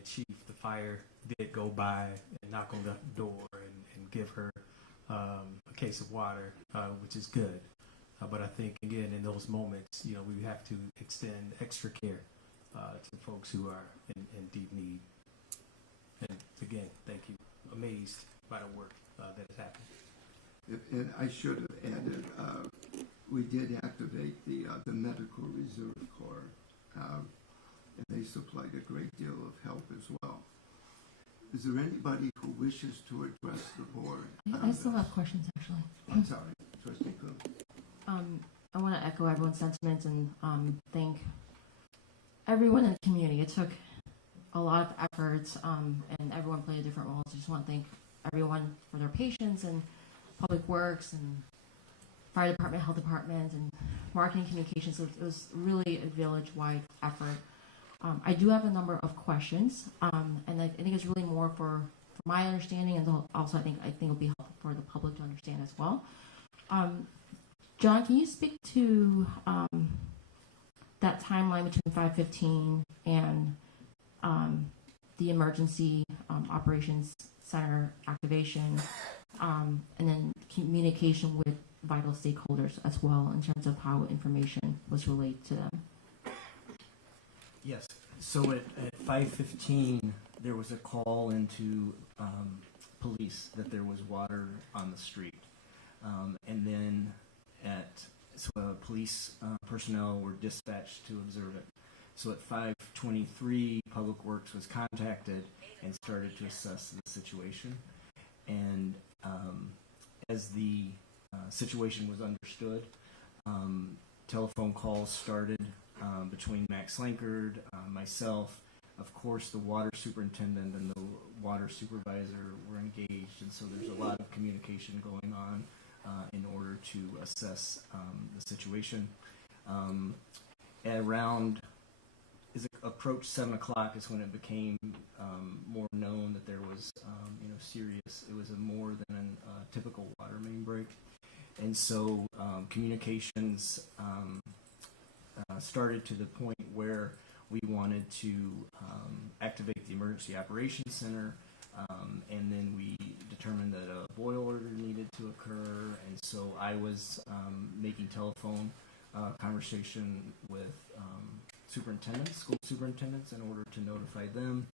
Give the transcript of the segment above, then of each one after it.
in chief, the fire did go by and knock on the door and give her a case of water, which is good. But I think, again, in those moments, we have to extend extra care to folks who are in deep need. And again, thank you. Amazed by the work that has happened. And I should have added, we did activate the Medical Reserve Corps, and they supplied a great deal of help as well. Is there anybody who wishes to address the board? I still have questions, actually. I'm sorry, Trustee Cook. I want to echo everyone's sentiments and thank everyone in the community. It took a lot of efforts, and everyone played a different role. So I just want to thank everyone for their patience, and Public Works and Fire Department, Health Department, and Marketing Communications. So it was really a village-wide effort. I do have a number of questions, and I think it's really more for my understanding, and also I think it'll be helpful for the public to understand as well. John, can you speak to that timeline between 5:15 and the Emergency Operations Center activation, and then communication with vital stakeholders as well in terms of how information was relayed to them? Yes. So at 5:15, there was a call into police that there was water on the street, and then police personnel were dispatched to observe it. So at 5:23, Public Works was contacted and started to assess the situation. And as the situation was understood, telephone calls started between Max Lankard, myself, of course the water superintendent and the water supervisor were engaged, and so there's a lot of communication going on in order to assess the situation. As it approached 7 o'clock is when it became more known that there was serious, it was more than a typical water main break. And so communications started to the point where we wanted to activate the Emergency Operations Center, and then we determined that a boil order needed to occur, and so I was making telephone conversation with school superintendents in order to notify them.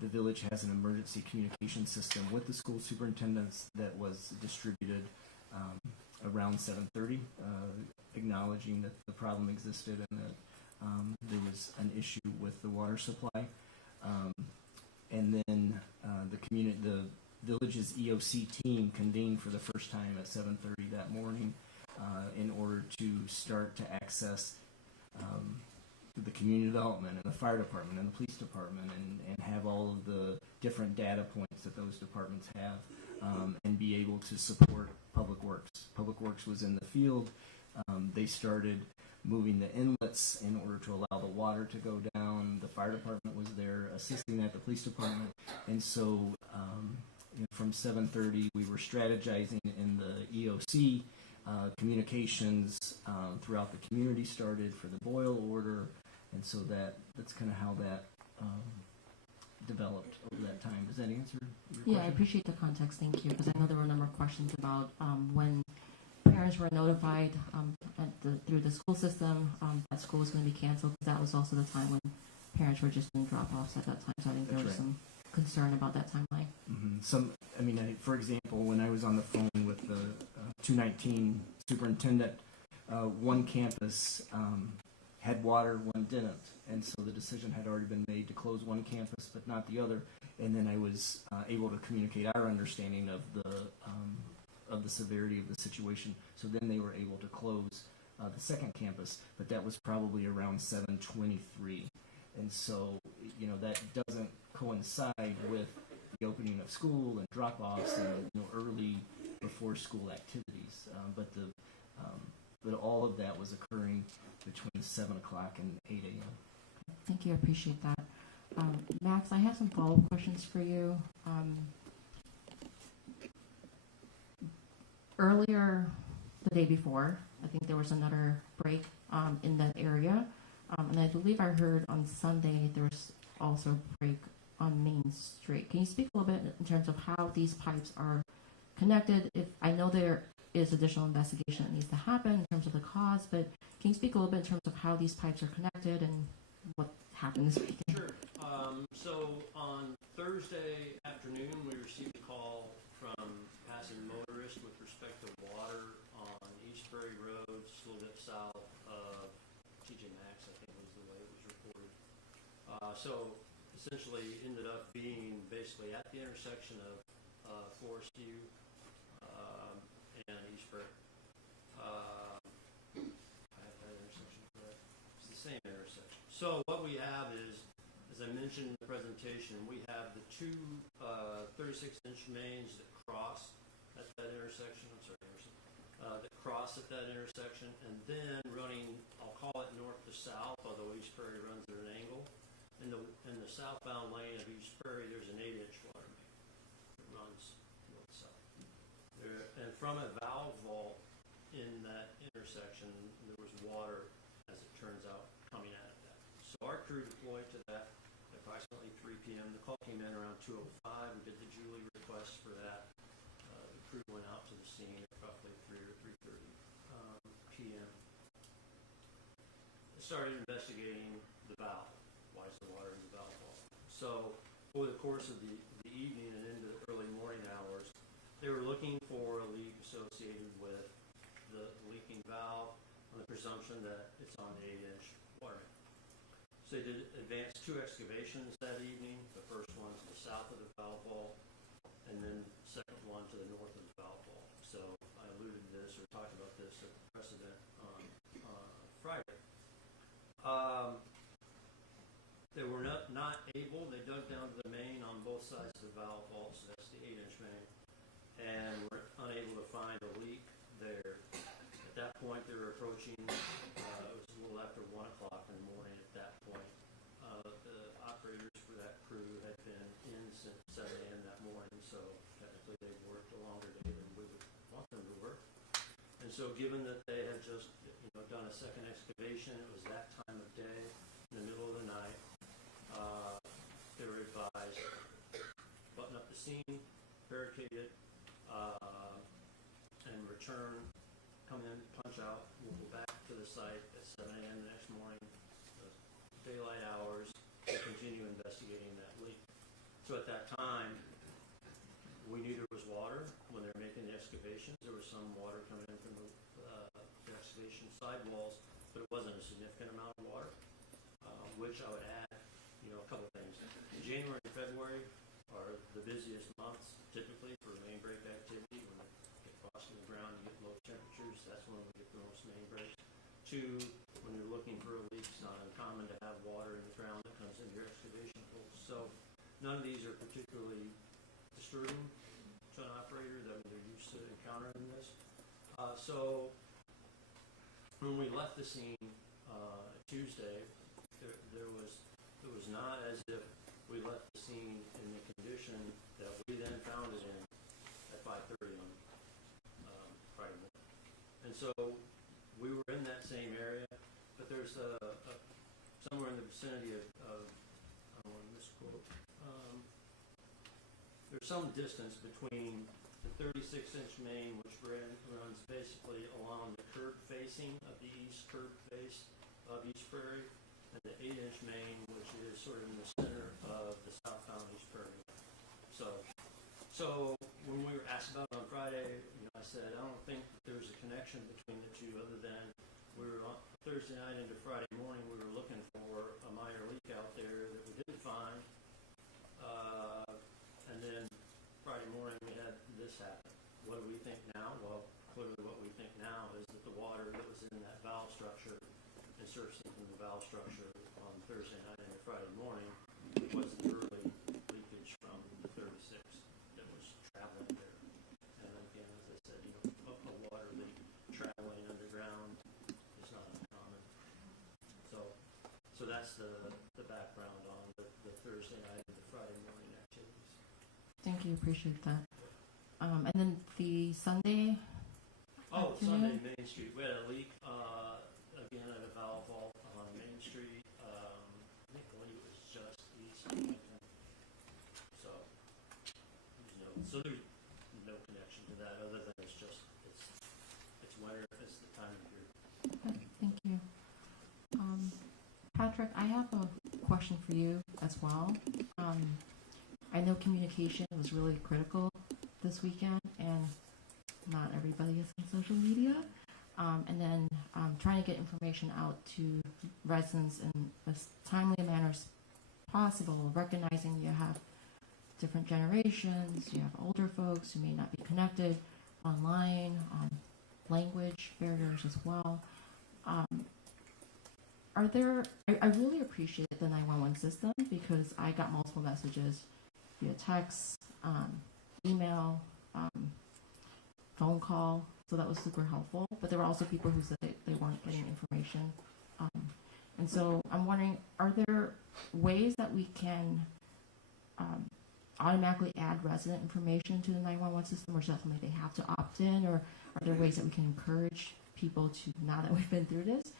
The village has an emergency communication system with the school superintendents that was distributed around 7:30, acknowledging that the problem existed and that there was an issue with the water supply. And then the village's EOC team convened for the first time at 7:30 that morning in order to start to access the community development and the fire department and the police department and have all of the different data points that those departments have, and be able to support Public Works. Public Works was in the field. They started moving the inlets in order to allow the water to go down. The fire department was there assisting that, the police department. And so from 7:30 we were strategizing in the EOC. Communications throughout the community started for the boil order, and so that's kind of how that developed over that time. Does that answer your question? I appreciate the context, thank you, because I know there were a number of questions about when parents were notified through the school system that school was going to be canceled, because that was also the time when parents were just doing drop-offs at that time, so I think there was some concern about that timeline. Mm-hmm. For example, when I was on the phone with the 219 superintendent, one campus had water, one didn't, and so the decision had already been made to close one campus but not the other. And then I was able to communicate our understanding of the severity of the situation. So then they were able to close the second campus, but that was probably around 7:23, and so that doesn't coincide with the opening of school and drop-offs and early before school activities, but all of that was occurring between 7 o'clock and 8 a.m. Thank you, I appreciate that. Max, I have some follow-up questions for you. Earlier the day before, I think there was another break in that area, and I believe I heard on Sunday there was also a break on Main Street. Can you speak a little bit in terms of how these pipes are connected? If I know there is additional investigation that needs to happen in terms of the cause, but can you speak a little bit in terms of how these pipes are connected and what happened this weekend? Sure. So on Thursday afternoon, we received a call from a passing motorist with respect to water on East Prairie Road, just a little bit south of TJ Maxx, I think was the way it was reported. So essentially ended up being basically at the intersection of Forest View and East Prairie. I have that intersection correct. It's the same intersection. So what we have is, as I mentioned in the presentation, we have the two 36-inch mains that cross at that intersection. I'm sorry, that cross at that intersection, and then running, I'll call it north to south, although East Prairie runs at an angle. In the southbound lane of East Prairie, there's an 8-inch water main that runs north to south. And from a valve vault in that intersection, there was water, as it turns out, coming out of that. So our crew deployed to that at approximately 3 p.m. The call came in around 2:05. We did the Julie request for that. The crew went out to the scene at roughly 3 or 3:30 p.m. They started investigating the valve. Why is the water in the valve vault? So over the course of the evening and into the early morning hours, they were looking for a leak associated with the leaking valve on the presumption that it's on the 8-inch water main. So they did advance 2 excavations that evening. The first one to the south of the valve vault, and then the second one to the north of the valve vault. So I alluded to this or talked about this at the precedent on Friday. They were not able, they dug down to the main on both sides of the valve vault, so that's the 8-inch main, and were unable to find a leak there. At that point, they were approaching, it was a little after 1 o'clock in the morning at that point. The operators for that crew had been in since 7 a.m. that morning, so technically they worked a longer day than we would want them to work. And so given that they had just done a second excavation, it was that time of day, in the middle of the night, they were advised, button up the scene, barricade it, and return, come in, punch out. We'll go back to the site at 7 a.m. the next morning, daylight hours, to continue investigating that leak. So at that time, we knew there was water when they were making the excavations. There was some water coming in from the excavation sidewalls, but it wasn't a significant amount of water, which I would add, a couple of things. January and February are the busiest months typically for main break activity. When they get crossing the ground, you get low temperatures. That's when we get the most main breaks. 2, when you're looking for a leak, it's not uncommon to have water in the ground that comes into your excavation holes. So none of these are particularly disturbing to an operator that they're used to encountering this. So when we left the scene Tuesday, there was not as if we left the scene in the condition that we then found it in at 5:30 on Friday morning. And so we were in that same area, but there's somewhere in the vicinity of I don't want to misquote, there's some distance between the 36-inch main, which runs basically along the curb facing of the east curb face of East Prairie, and the 8-inch main, which is sort of in the center of the southbound East Prairie. So when we were asked about it on Friday, I said I don't think there's a connection between the two, other than we were on Thursday night into Friday morning. We were looking for a minor leak out there that we didn't find, and then Friday morning we had this happen. What do we think now? Well, clearly what we think now is that the water that was in that valve structure and surfacing from the valve structure on Thursday night into Friday morning was the early leakage from the 36 that was traveling there. And again, as I said, a water leak traveling underground is not uncommon. So that's the background on the Thursday night and the Friday morning activities. Thank you, appreciate that. And then the Sunday. Sunday, Main Street. We had a leak again at a valve vault on Main Street. I believe it was just east of to that other than it's winter, it's the time of year. Okay, thank you. Patrick, I have a question for you as well. I know communication was really critical this weekend, and not everybody is on social media. And then trying to get information out to residents in as timely a manner as possible, recognizing you have different generations, you have older folks who may not be connected online, language barriers as well. I really appreciate the 911 system because I got multiple messages via text, email, phone call, so that was super helpful. But there were also people who said they weren't getting information. And so I'm wondering, are there ways that we can automatically add resident information to the 911 system, or is that something they have to opt in, or are there ways that we can encourage people to, now that we've been through this,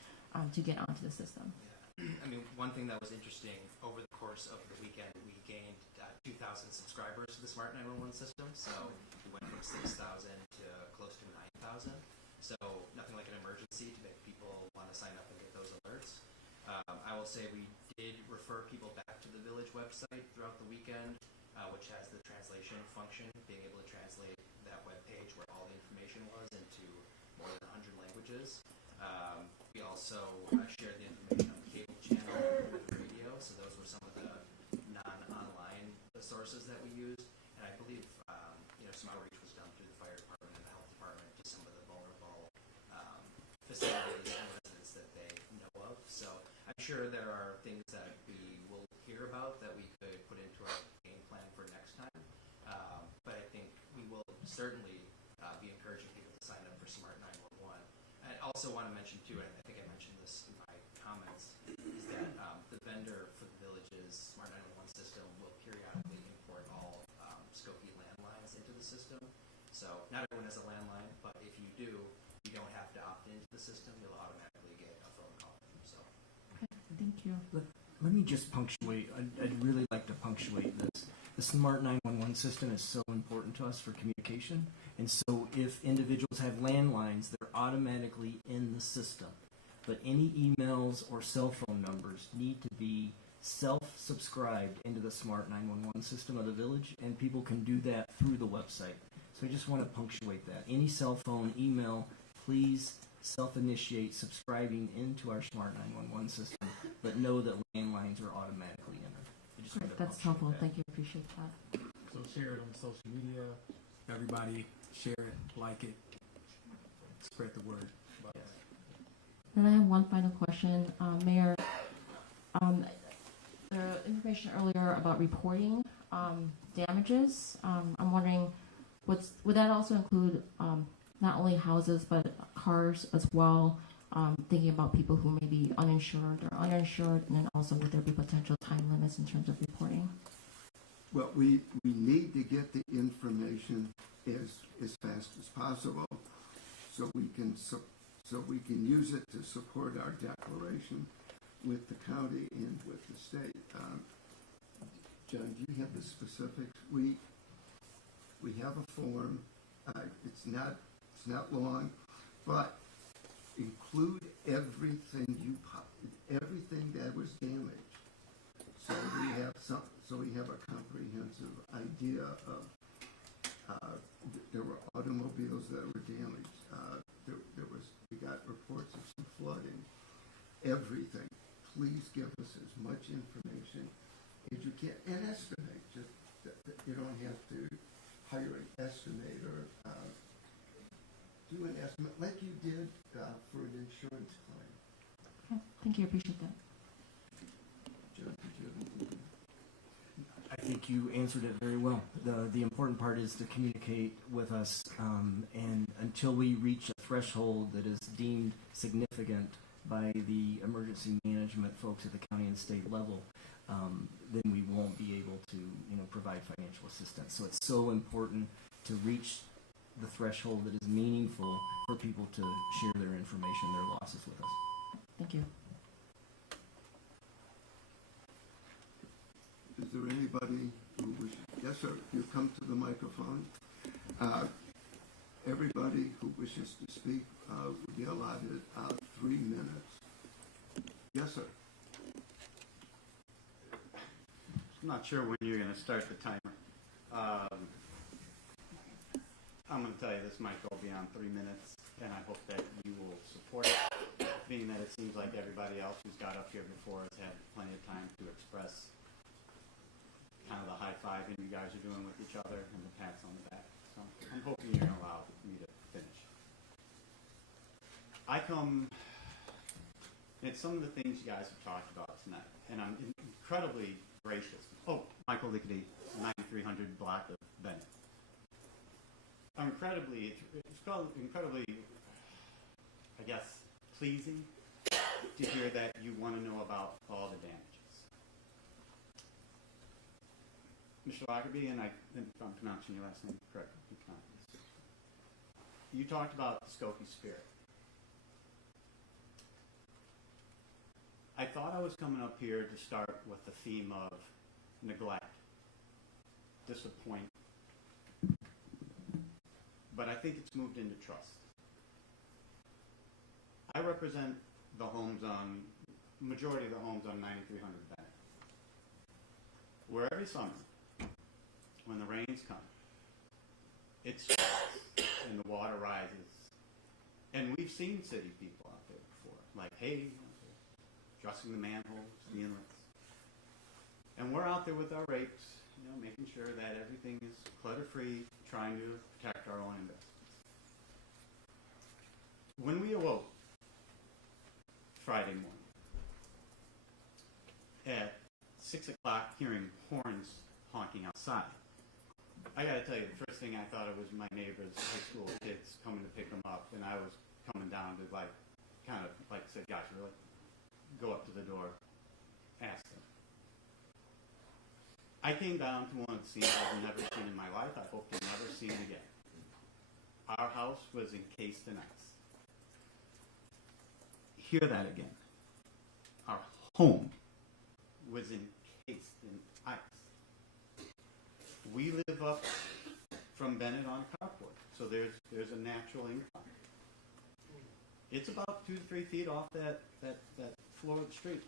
to get onto the system? Yeah. I mean, one thing that was interesting over the course of the weekend, we gained 2,000 subscribers to the Smart 911 system. So we went from 6,000 to close to 9,000. So nothing like an emergency to make people want to sign up and get those alerts. I will say we did refer people back to the Village website throughout the weekend, which has the translation function, being able to translate that web page where all the information was into more than 100 languages. We also shared the information on the cable channel and the radio, so those were some of the non-online sources that we used. And I believe some outreach was done through the fire department and the health department to some of the vulnerable facilities and residents that they know of. So I'm sure there are things that we will hear about that we could put into our game plan for next time. But I think we will certainly be encouraging people to sign up for Smart 911. I also want to mention too, and I think I mentioned this in my comments, is that the vendor for the Village's Smart 911 system will periodically import all Skokie landlines into the system. So not everyone has a landline, but if you do, you don't have to opt into the system. You'll automatically get a phone call. So, Okay, thank you. let me just punctuate. I'd really like to punctuate this. The Smart 911 system is so important to us for communication. And so if individuals have landlines, they're automatically in the system. But any emails or cell phone numbers need to be self-subscribed into the Smart 911 system of the Village, and people can do that through the website. So I just want to punctuate that. Any cell phone, email, please self-initiate subscribing into our Smart 911 system, but know that landlines are automatically in it. I just wanted to That's punctuate helpful. that. Thank you. Appreciate that. So share it on social media. Everybody share it, like it, spread the word about Yes. it. Then I have one final question, Mayor. The information earlier about reporting damages. I'm wondering, would that also include not only houses but cars as well? Thinking about people who may be uninsured or underinsured, and then also would there be potential time limits in terms of reporting? Well, we need to get the information as fast as possible, so we can use it to support our declaration with the county and with the state. John, do you have the specifics? We have a form. It's not long, but include everything that was damaged. So we have a comprehensive idea of. There were automobiles that were damaged. We got reports of some flooding. Everything. Please give us as much information as you can, and estimate. Just you don't have to hire an estimator. Do an estimate like you did for an insurance claim. Okay, thank you. Appreciate that. John, did you have anything? I think you answered it very well. The important part is to communicate with us, and until we reach a threshold that is deemed significant by the emergency management folks at the county and state level, then we won't be able to, provide financial assistance. So it's so important to reach the threshold that is meaningful for people to share their information, their losses with us. Thank you. Is there anybody who wishes? Yes, sir. You come to the microphone. Everybody who wishes to speak will be allotted 3 minutes. Yes, sir. I'm not sure when you're going to start the timer. I'm going to tell you this might go beyond 3 minutes, and I hope that you will support it, being that it seems like everybody else who's got up here before has had plenty of time to express kind of the high-fiving you guys are doing with each other and the pats on the back. So I'm hoping you're going to allow me to finish. It's some of the things you guys have talked about tonight, and I'm incredibly gracious. Oh, Michael Lickety, 9300 block of Bennett. I'm incredibly, I guess, pleasing to hear that you want to know about all the damages. Mr. Lockerbie, and if I'm pronouncing your last name correctly, you talked about the Skokie spirit. I thought I was coming up here to start with the theme of neglect, disappointment, but I think it's moved into trust. I represent the majority of the homes on 9300 Bennett, where every summer, when the rains come, it starts and the water rises. And we've seen city people out there before, like, hey, dressing the manholes, the inlets. And we're out there with our rakes, making sure that everything is clutter-free, trying to protect our own investments. When we awoke Friday morning at 6 o'clock, hearing horns honking outside, I got to tell you, the first thing I thought it was my neighbor's high school kids coming to pick them up, and I was coming down to say, gosh, really? Go up to the door, ask them. I came down to one of the scenes I've never seen in my life. I hope to never see it again. Our house was encased in ice. Hear that again. Our home was encased in ice. We live up from Bennett on carport, so there's a natural incline. It's about 2 to 3 feet off that floor of the street.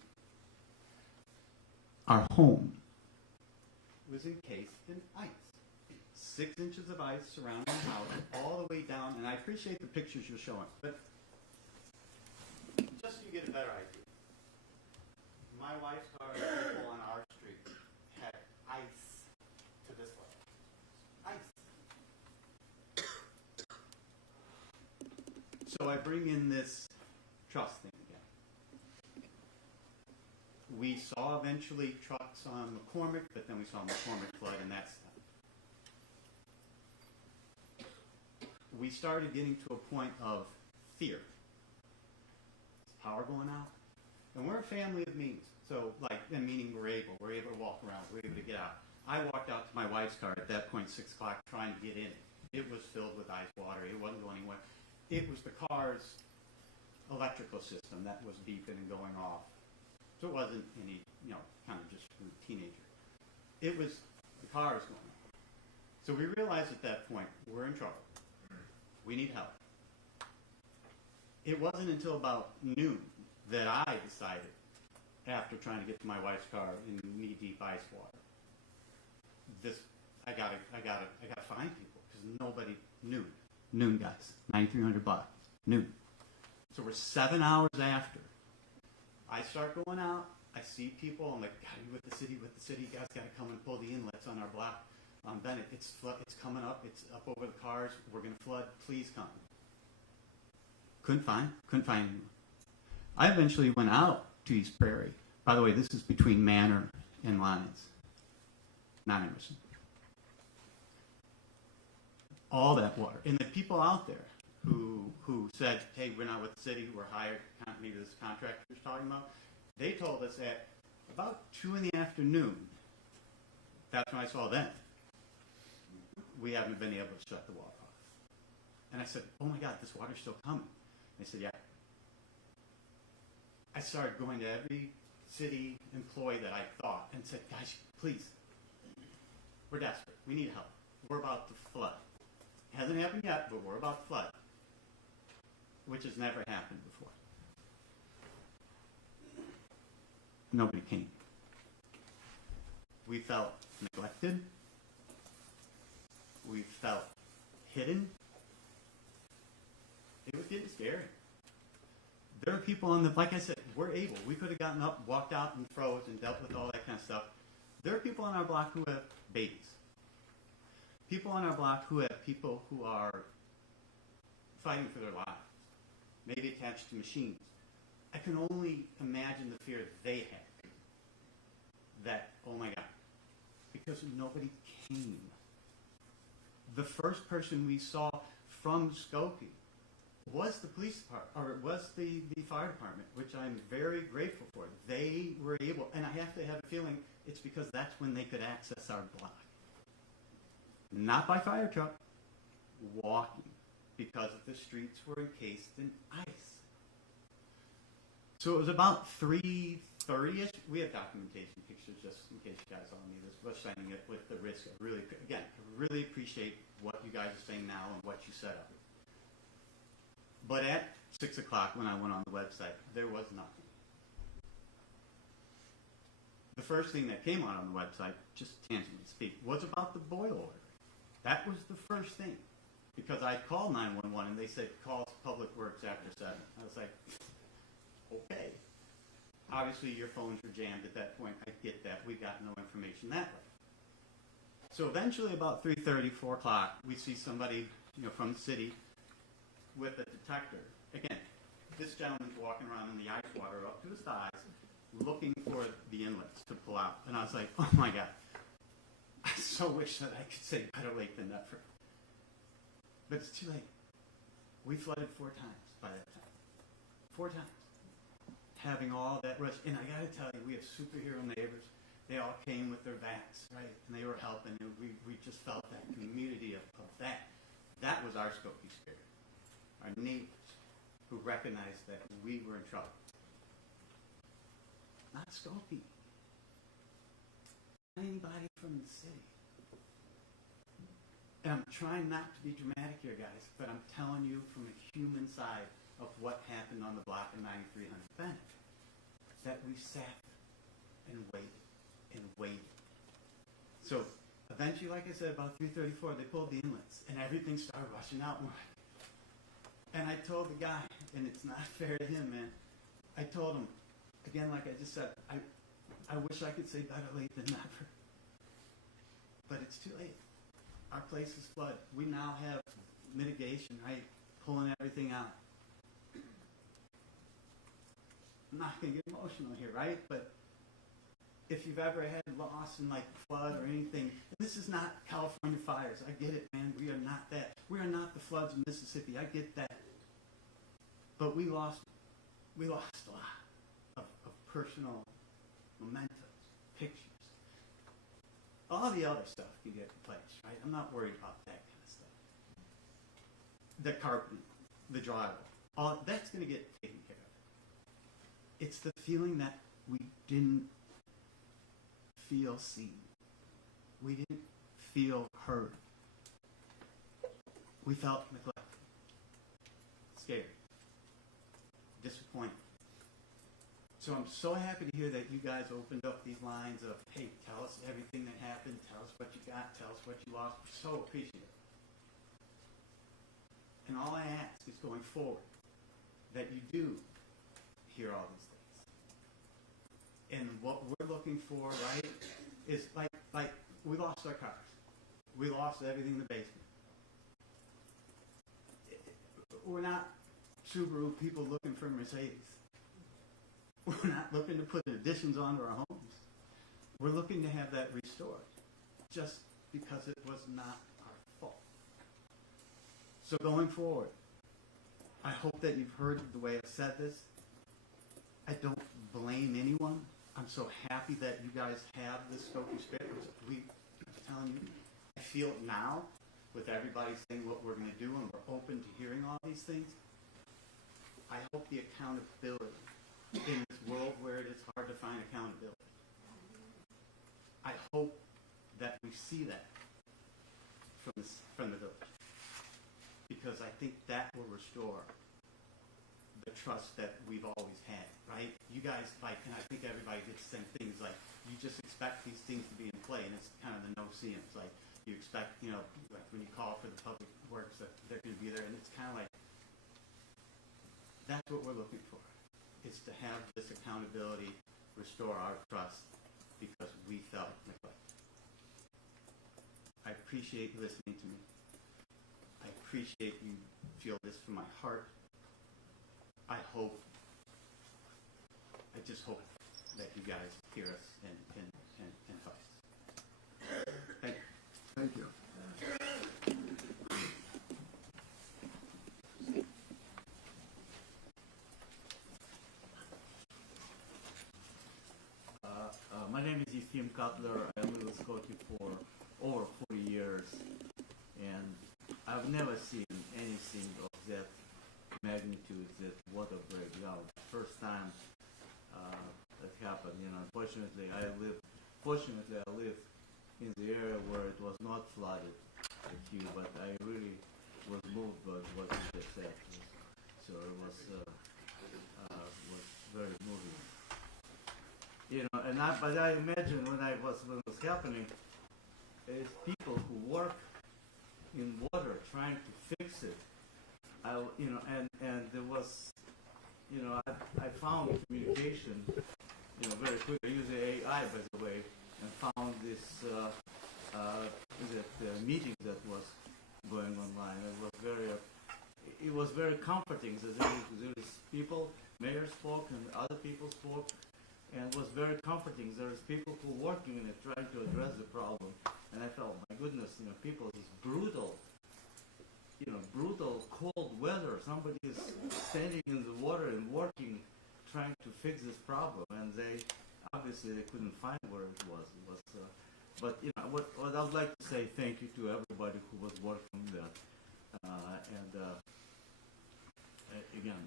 Our home was encased in ice. 6 inches of ice surrounding the house, all the way down, and I appreciate the pictures you're showing, but just so you get a better idea. My wife's car and people on our street had ice to this level. Ice. So I bring in this trust thing again. We saw eventually trucks on McCormick, but then we saw McCormick flood and that stuff. We started getting to a point of fear. Is power going out? And we're a family of means. So, meaning we're able to walk around, we're able to get out. I walked out to my wife's car at that point, 6 o'clock, trying to get in. It was filled with ice water. It wasn't going anywhere. It was the car's electrical system that was beeping and going off. So it wasn't any, kind of just from a teenager. It was the car's going off. So we realized at that point, we're in trouble. We need help. It wasn't until about noon that I decided, after trying to get to my wife's car in knee-deep ice water, I gotta find people, because nobody knew. Noon, guys. 9,300 bucks. Noon. So we're 7 hours after. I start going out. I see people. I'm like, God, you with the city. You guys got to come and pull the inlets on our block on Bennett. It's coming up. It's up over the cars. We're going to flood. Please come. Couldn't find anyone. I eventually went out to East Prairie. By the way, this is between Manor and Lyons. Not Emerson. All that water. And the people out there who said, hey, we're not with the city, we're hired, maybe this contractor was talking about, they told us at about 2 in the afternoon, that's when I saw them, we haven't been able to shut the water off. And I said, oh my God, this water's still coming. They said, yeah. I started going to every city employee that I thought and said, guys, please, we're desperate. We need help. We're about to flood. Hasn't happened yet, but we're about to flood, which has never happened before. Nobody came. We felt neglected. We felt hidden. It was getting scary. There are people on the, like I said, we're able. We could have gotten up, walked out and froze and dealt with all that kind of stuff. There are people on our block who have babies. People on our block who have people who are fighting for their lives, maybe attached to machines. I can only imagine the fear they had. That, oh my God, because nobody came. The first person we saw from Skokie was the police department, or was the fire department, which I'm very grateful for. They were able, and I have to have a feeling it's because that's when they could access our block. Not by fire truck, walking, because the streets were encased in ice. So it was about 3:30ish. We have documentation pictures just in case you guys all need this. We're sending it with the risk. I really appreciate what you guys are saying now and what you set up. But at 6 o'clock when I went on the website, there was nothing. The first thing that came out on the website, just tangibly speak, was about the boil order. That was the first thing. Because I called 911 and they said, call Public Works after 7. I was like, okay. Obviously your phones were jammed at that point. I get that. We got no information that way. So eventually about 3:30, 4 o'clock, we see somebody, from the city with a detector. Again, this gentleman's walking around in the ice water up to his thighs, looking for the inlets to pull out. And I was like, oh my God. I so wish that I could say better late than never. But it's too late. We flooded 4 times by that time. 4 times. Having all that rush. And I got to tell you, we have superhero neighbors. They all came with their backs, right? And they were helping. And we just felt that community of that. That was our Skokie spirit. Our neighbors who recognized that we were in trouble. Not Skokie. Not anybody from the city. And I'm trying not to be dramatic here, guys, but I'm telling you from a human side of what happened on the block of 9300 Bennett. That we sat and waited and waited. So eventually, like I said, about 3:34, they pulled the inlets and everything started rushing out. And I told the guy, and it's not fair to him, man. I told him, again, like I just said, I wish I could say better late than never. But it's too late. Our place is flooded. We now have mitigation, right? Pulling everything out. I'm not going to get emotional here, right? But if you've ever had loss in flood or anything, this is not California fires. I get it, man. We are not that. We are not the floods of Mississippi. I get that. But we lost a lot of personal mementos, pictures. All the other stuff can get replaced, right? I'm not worried about that kind of stuff. The carpeting, the drywall, all that's going to get taken care of. It's the feeling that we didn't feel seen. We didn't feel heard. We felt neglected, scared, disappointed. So I'm so happy to hear that you guys opened up these lines of, hey, tell us everything that happened, tell us what you got, tell us what you lost. We're so appreciative. And all I ask is going forward that you do hear all these things. And what we're looking for, right, is like we lost our cars. We lost everything in the basement. We're not Subaru people looking for Mercedes. We're not looking to put additions onto our homes. We're looking to have that restored just because it was not our fault. So going forward, I hope that you've heard the way I've said this. I don't blame anyone. I'm so happy that you guys have this Skokie spirit. I'm telling you, I feel it now with everybody saying what we're going to do, and we're open to hearing all these things. I hope the accountability in this world where it is hard to find accountability, I hope that we see that from the village. because I think that will restore the trust that we've always had, right? You guys, like, and I think everybody gets the same things, like, you just expect these things to be in play, and it's kind of the no-see. It's like, you expect, you know, like when you call for the public works that they're going to be there, and it's kind of like, that's what we're looking for. It's to have this accountability restore our trust because we felt neglected. I appreciate you listening to me. I appreciate you feel this from my heart. I just hope that you guys hear us and help us. Thank you. Thank you. My name is Ephraim Cutler. I lived in Skokie for over 40 years, and I've never seen anything of that magnitude, that water breakdown. First time that happened, you know. Fortunately, I live in the area where it was not flooded like you, but I really was moved by what you just said. So it was very moving. You know, but I imagine when it was happening, is people who work in water trying to fix it. You know, and there was, you know, I found communication, you know, very quickly. I use AI, by the way, and found this meeting that was going online. It was very comforting. There was people, mayor spoke, and other people spoke. And it was very comforting. There's people who are working in it, trying to address the problem. And I felt, my goodness, you know, people, this brutal, cold weather. Somebody is standing in the water and working, trying to fix this problem. And they couldn't find where it was. But you know, what I would like to say, thank you to everybody who was working there. Again,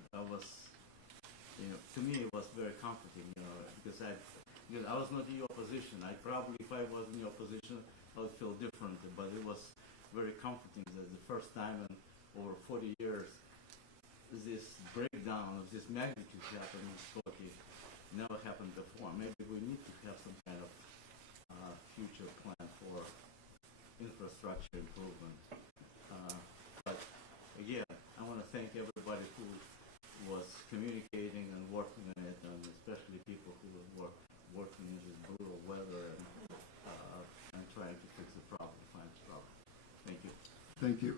you know, to me it was very comforting, you know, because I was not in your position. If I was in your position, I would feel different. But it was very comforting that the first time in over 40 years, this breakdown of this magnitude happened in Skokie. Never happened before. Maybe we need to have some kind of future plan for infrastructure improvement. But again, I want to thank everybody who was communicating and working on it, and especially people who were working in this brutal weather and trying to fix the problem, find the problem. Thank you. Thank you.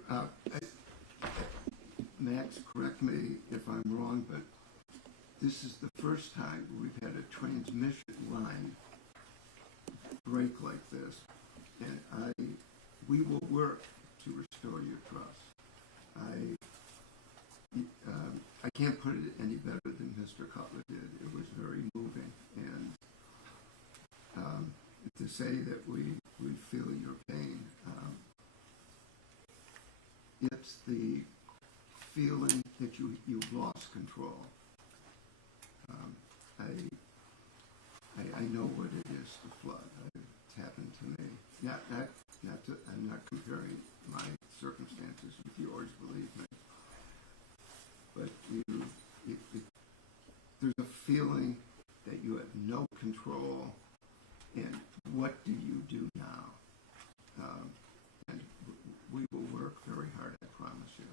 Max, correct me if I'm wrong, but this is the first time we've had a transmission line break like this, and we will work to restore your trust. I can't put it any better than Mr. Cutler did. It was very moving, and to say that we feel your pain, it's the feeling that you've lost control. I know what it is to flood. It's happened to me. I'm not comparing my circumstances with yours, believe me. But there's a feeling that you have no control, and what do you do now? And we will work very hard, I promise you.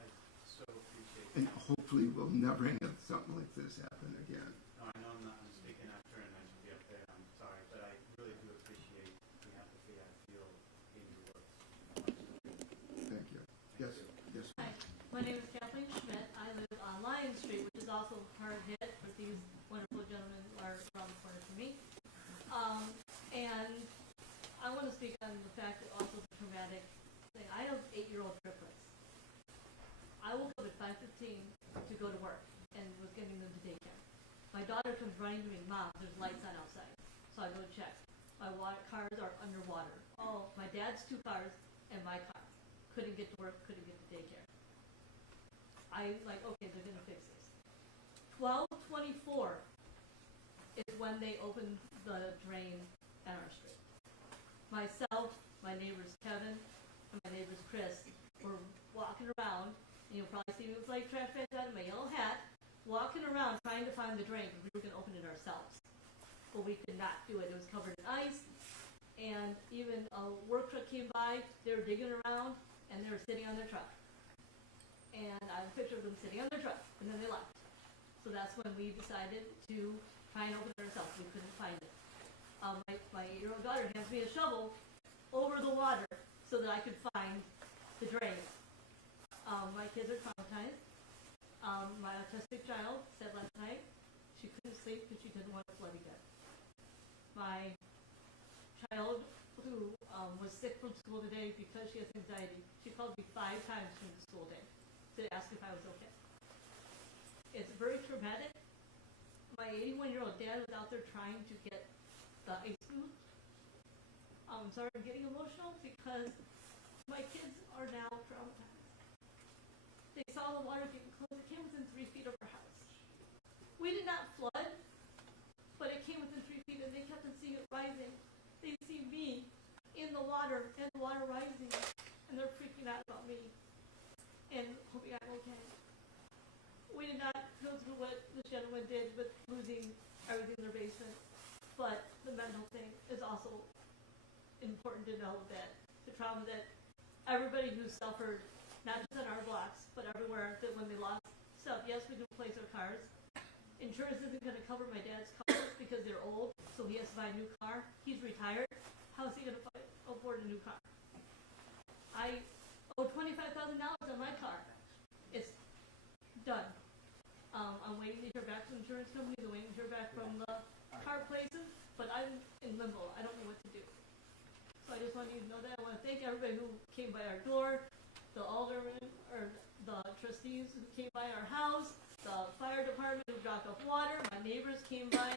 I so appreciate it. And hopefully we'll never have something like this happen again. No, I know I'm speaking after and I should be up there. I'm sorry, but I really do appreciate the empathy I feel in your words. Thank you. Yes, yes. Hi, my name is Kathleen Schmidt. I live on Lion Street, which is also hard hit, but these wonderful gentlemen are around the corner from me. And I want to speak on the fact that also the traumatic thing. I have 8-year-old triplets. I woke up at 5:15 to go to work and was getting them to daycare. My daughter comes running to me, Mom, there's lights on outside. So I go check. My cars are underwater. Oh, my dad's 2 cars and my car. Couldn't get to work, couldn't get to daycare. I like, okay, they're gonna fix this. 12:24 is when they opened the drain at our street. Myself, my neighbors Kevin, and my neighbors Chris were walking around, and you'll probably see me with like trash bags on and my yellow hat, walking around trying to find the drain because we were going to open it ourselves. But we could not do it. It was covered in ice, and even a work truck came by, they were digging around, and they were sitting on their truck. And I have a picture of them sitting on their truck, and then they left. So that's when we decided to try and open it ourselves. We couldn't find it. My 8-year-old daughter hands me a shovel over the water so that I could find the drain. My kids are traumatized. My autistic child said last night she couldn't sleep because she didn't want to flood again. My child who was sick from school today because she has anxiety, she called me 5 times during the school day to ask if I was okay. It's very traumatic. My 81-year-old dad was out there trying to get the ice moved. I'm sorry, I'm getting emotional because my kids are now traumatized. They saw the water getting close. It came within 3 feet of our house. We did not flood, but it came within 3 feet, and they kept on seeing it rising. They see me in the water and the water rising, and they're freaking out about me and hoping I'm okay. We did not go through what this gentleman did with losing everything in their basement, but the mental thing is also important to know that the trauma that everybody who suffered, not just on our blocks, but everywhere, that when they lost stuff, yes, we do replace our cars. Insurance isn't going to cover my dad's cars because they're old, so he has to buy a new car. He's retired. How is he going to afford a new car? I owe $25,000 on my car. It's done. I'm waiting to hear back from insurance companies. I'm waiting to hear back from the car places, but I'm in limbo. I don't know what to do. So I just want you to know that. I want to thank everybody who came by our door, the aldermen or the trustees who came by our house, the fire department who dropped off water. My neighbors came by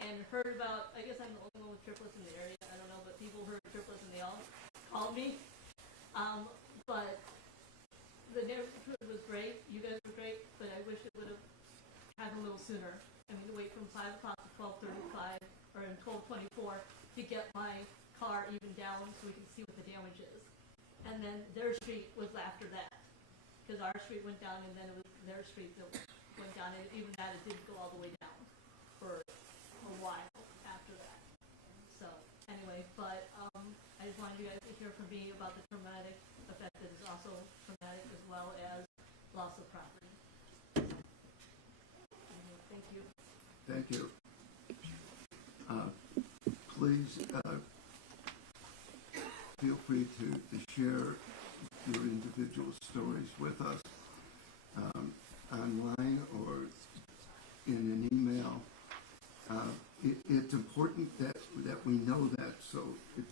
and heard about, I guess I'm the only one with triplets in the area. I don't know, but people heard triplets and they all called me. But the neighborhood was great. You guys were great, but I wish it would have happened a little sooner. I mean, to wait from 5 o'clock to 12:35 or in 12:24 to get my car even down so we can see what the damage is. And then their street was after that, because our street went down and then it was their street that went down, and even that it didn't go all the way down for a while after that. So anyway, but I just wanted you guys to hear from me about the traumatic effect that is also traumatic as well as loss of property. Anyway, thank you. Thank you. Please feel free to share your individual stories with us online or in an email. It's important that we know that, so if